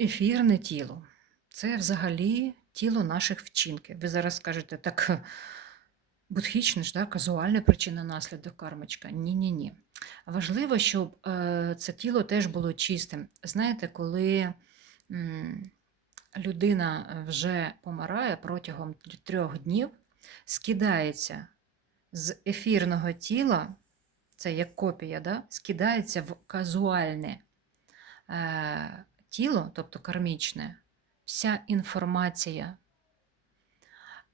Ефірне тіло. Це взагалі тіло наших вчинків. Ви зараз скажете, так е, будхічне ж, да, казуальна причина наслідок кармочка. Ні-ні-ні. Важливо, щоб е, це тіло теж було чистим. Знаєте, коли людина вже помирає протягом трьох днів, скидається з ефірного тіла, це як копія, да, скидається в казуальне е, тіло, тобто кармічне, вся інформація.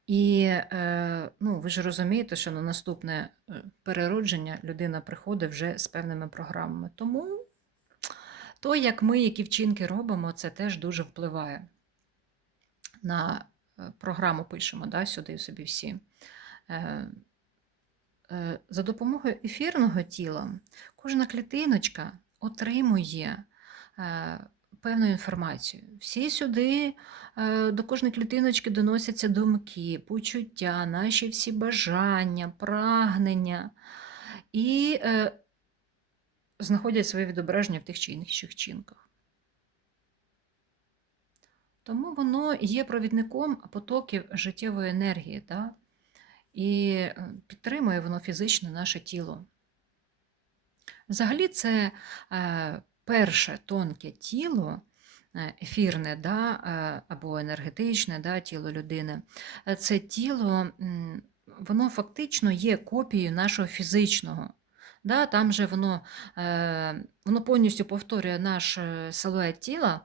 І е, ну, ви ж розумієте, що на наступне е, переродження людина приходить вже з певними програмами. Тому то, як ми, які вчинки робимо, це теж дуже впливає. На е, програму пишемо да, сюди собі всі. За допомогою ефірного тіла кожна клітиночка отримує певну інформацію. Всі сюди е, до кожної клітиночки доносяться думки, почуття, наші всі бажання, прагнення і е, знаходять своє відображення в тих чи інших вчинках. Тому воно є провідником потоків життєвої енергії, да? і е, підтримує воно фізично наше тіло. Взагалі, це перше тонке тіло, е, ефірне да, е, або енергетичне да, тіло людини, е, це тіло, воно фактично є копією нашого фізичного. Да, Там же воно, воно повністю повторює наш силует тіла,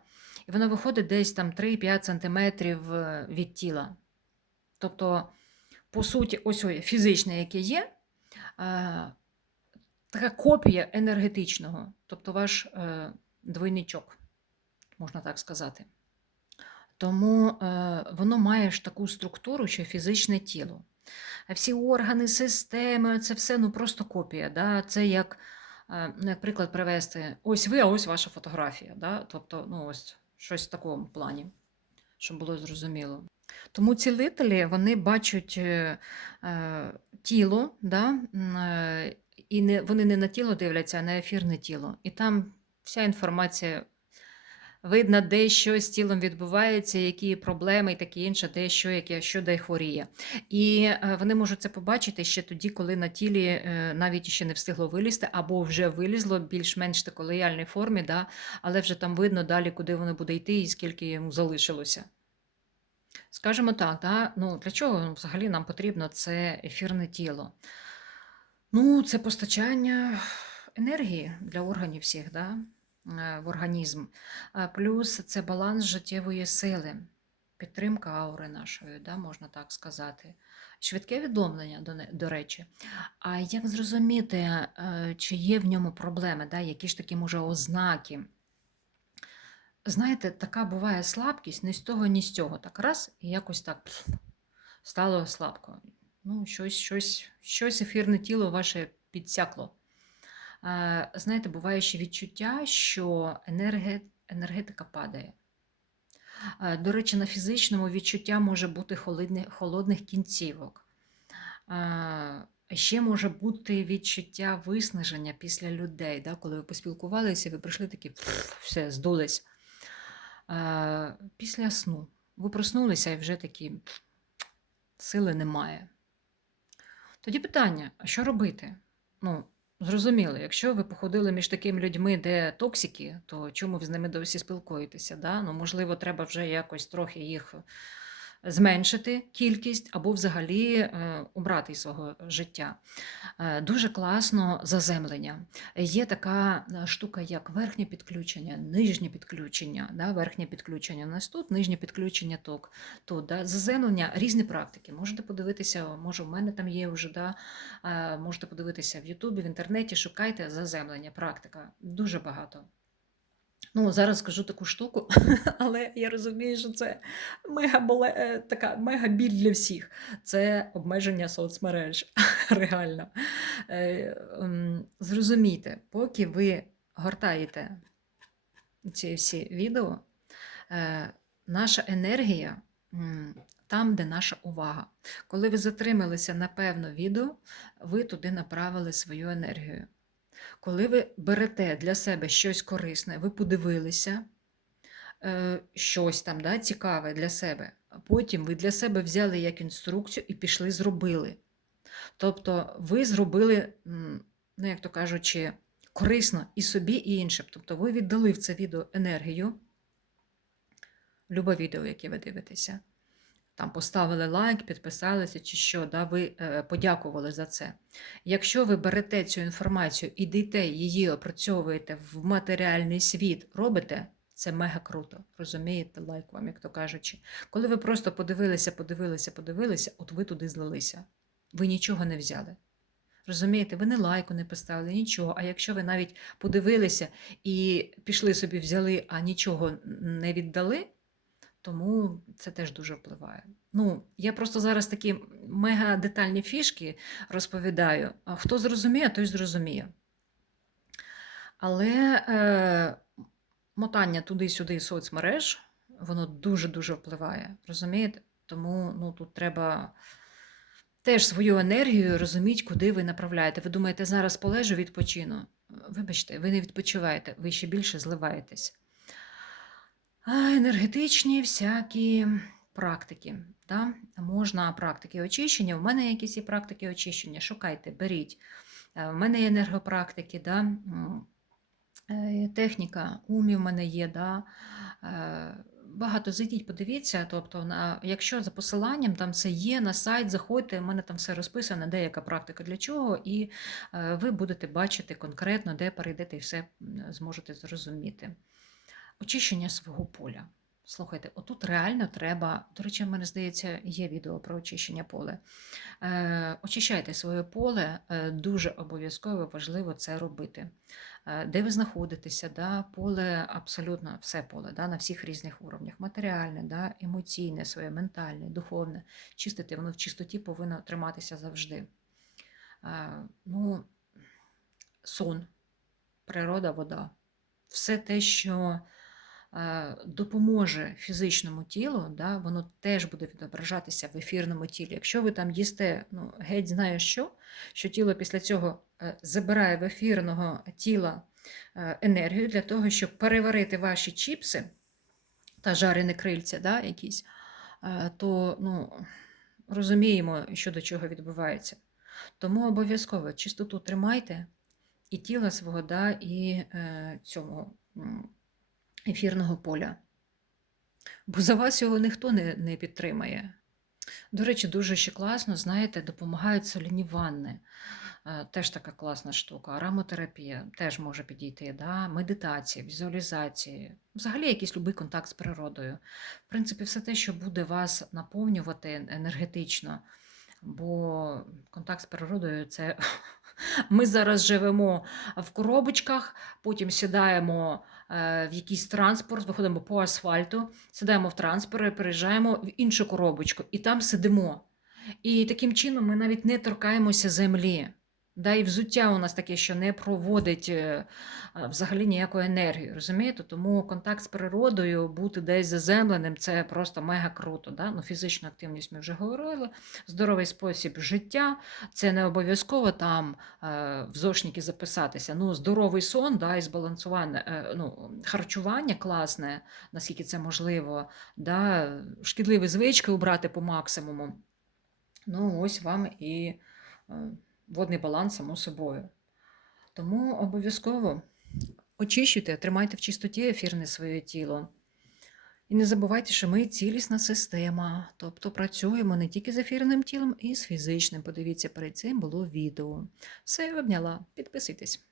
і воно виходить десь там 3-5 см від тіла. Тобто, по суті, ось фізичне, яке є, така копія енергетичного, тобто ваш е, двойничок, можна так сказати. Тому е, воно має ж таку структуру, що фізичне тіло. Всі органи, системи, це все ну, просто копія. Да? Це як, е, ну, як приклад привести, ось ви, а ось ваша фотографія. Да? Тобто, ну, ось щось в такому плані, щоб було зрозуміло. Тому цілителі вони бачать е, е, тіло, да? І не, вони не на тіло дивляться, а на ефірне тіло. І там вся інформація видно, де що з тілом відбувається, які проблеми і таке інше, де що, яке, що де хворіє. І е, вони можуть це побачити ще тоді, коли на тілі е, навіть ще не встигло вилізти, або вже вилізло в більш-менш таколояльній формі, да? але вже там видно далі, куди воно буде йти і скільки йому залишилося. Скажімо так, да? ну, для чого взагалі нам потрібно це ефірне тіло? Ну, це постачання енергії для органів всіх, да? е, в організм. Плюс це баланс життєвої сили, підтримка аури нашої, да? можна так сказати. Швидке відомлення, до, до речі. А як зрозуміти, е, чи є в ньому проблеми, да? які ж такі, може, ознаки? Знаєте, така буває слабкість ні з того, ні з цього. Так раз, і якось так стало слабко. Ну, щось, щось, щось ефірне тіло ваше підсякло. Е, Знаєте, буває ще відчуття, що енергетика падає. Е, До речі, на фізичному відчуття може бути холодних кінцівок. Е, Ще може бути відчуття виснаження після людей, да? коли ви поспілкувалися, ви прийшли такі, все, здулись. Після сну. Ви проснулися і вже такі сили немає. Тоді питання: а що робити? Ну, зрозуміло, якщо ви походили між такими людьми, де токсики, то чому ви з ними досі спілкуєтеся? Да? Ну, можливо, треба вже якось трохи їх зменшити кількість або взагалі е, убрати із свого життя. Е, Дуже класно заземлення. Є така е, штука, як верхнє підключення, нижнє підключення. Да? Верхнє підключення у нас тут, нижнє підключення ток. Тут, да? Заземлення, різні практики. Можете подивитися, може, в мене там є вже, да? Можете подивитися в Ютубі, в інтернеті, шукайте заземлення, практика. Дуже багато. Ну, зараз скажу таку штуку, але я розумію, що це мега боле... е, така мега біль для всіх. Це обмеження соцмереж. Реально. Е, Зрозумійте, поки ви гортаєте ці всі відео, е, наша енергія там, де наша увага. Коли ви затрималися на певне відео, ви туди направили свою енергію. Коли ви берете для себе щось корисне, ви подивилися, е, щось там да, цікаве для себе. Потім ви для себе взяли як інструкцію і пішли зробили. Тобто ви зробили, ну як то кажучи, корисно і собі, і іншим. Тобто ви віддали в це відео енергію, любе відео, яке ви дивитеся. Там поставили лайк, підписалися чи що, да, ви е, подякували за це. Якщо ви берете цю інформацію і йдете її опрацьовуєте в матеріальний світ, робите, це мега круто. Розумієте, лайк вам, як то кажучи. Коли ви просто подивилися, подивилися, подивилися, от ви туди злилися. Ви нічого не взяли. Розумієте, ви не лайку не поставили, нічого. А якщо ви навіть подивилися і пішли собі, взяли, а нічого не віддали, тому це теж дуже впливає. Ну, я просто зараз такі мега детальні фішки розповідаю. А хто зрозуміє, той зрозуміє. Але е, мотання туди-сюди соцмереж, воно дуже-дуже впливає. Розумієте? Тому ну, тут треба теж свою енергію розуміти, куди ви направляєте. Ви думаєте, зараз полежу, відпочину. Вибачте, ви не відпочиваєте, ви ще більше зливаєтесь. Енергетичні всякі практики. Да? Можна практики очищення. У мене якісь є практики очищення. Шукайте, беріть. Е, В мене є енергопрактики, да? е, техніка, умі в мене є. Да? Е, Багато зайдіть, подивіться. Тобто, на, якщо за посиланням там все є, на сайт заходьте, у мене там все розписано, де яка практика для чого, і ви будете бачити конкретно, де перейдете і все зможете зрозуміти очищення свого поля. Слухайте, отут реально треба, до речі, в мене здається, є відео про очищення поля. Е, очищайте своє поле, е, дуже обов'язково важливо це робити. Е, де ви знаходитеся, да, поле абсолютно все поле, да, на всіх різних уровнях: матеріальне, да, емоційне, своє, ментальне, духовне. Чистити, воно в чистоті повинно триматися завжди. Е, ну, сон, природа, вода. Все те, що допоможе фізичному тілу, да, воно теж буде відображатися в ефірному тілі. Якщо ви там їсте, ну, геть знає що, що тіло після цього е, забирає в ефірного тіла е, енергію для того, щоб переварити ваші чіпси та жарені крильця, да, якісь, е, то ну, розуміємо, що до чого відбувається. Тому обов'язково чистоту тримайте і тіла свого, да, і е, цього ефірного поля. Бо за вас його ніхто не, не підтримає. До речі, дуже ще класно, знаєте, допомагають соляні ванни. Е, Теж така класна штука. Ароматерапія теж може підійти. Да? Медитація, візуалізації, взагалі якийсь любий контакт з природою. В принципі, все те, що буде вас наповнювати енергетично. Бо контакт з природою це ми зараз живемо в коробочках, потім сідаємо е, в якийсь транспорт, виходимо по асфальту, сідаємо в транспорт, переїжджаємо в іншу коробочку і там сидимо. І таким чином ми навіть не торкаємося землі. Да, і взуття у нас таке, що не проводить е, взагалі ніякої енергії, розумієте? Тому контакт з природою, бути десь заземленим це просто мега круто. Да? Ну, фізичну активність ми вже говорили, здоровий спосіб життя, це не обов'язково там е, в зошники записатися. Ну, здоровий сон, да, і збалансуване е, ну, харчування класне, наскільки це можливо, да, шкідливі звички убрати по максимуму. Ну, ось вам і. Водний баланс само собою. Тому обов'язково очищуйте, тримайте в чистоті ефірне своє тіло. І не забувайте, що ми цілісна система, тобто працюємо не тільки з ефірним тілом, і з фізичним. Подивіться, перед цим було відео. Все, обняла. Підписуйтесь.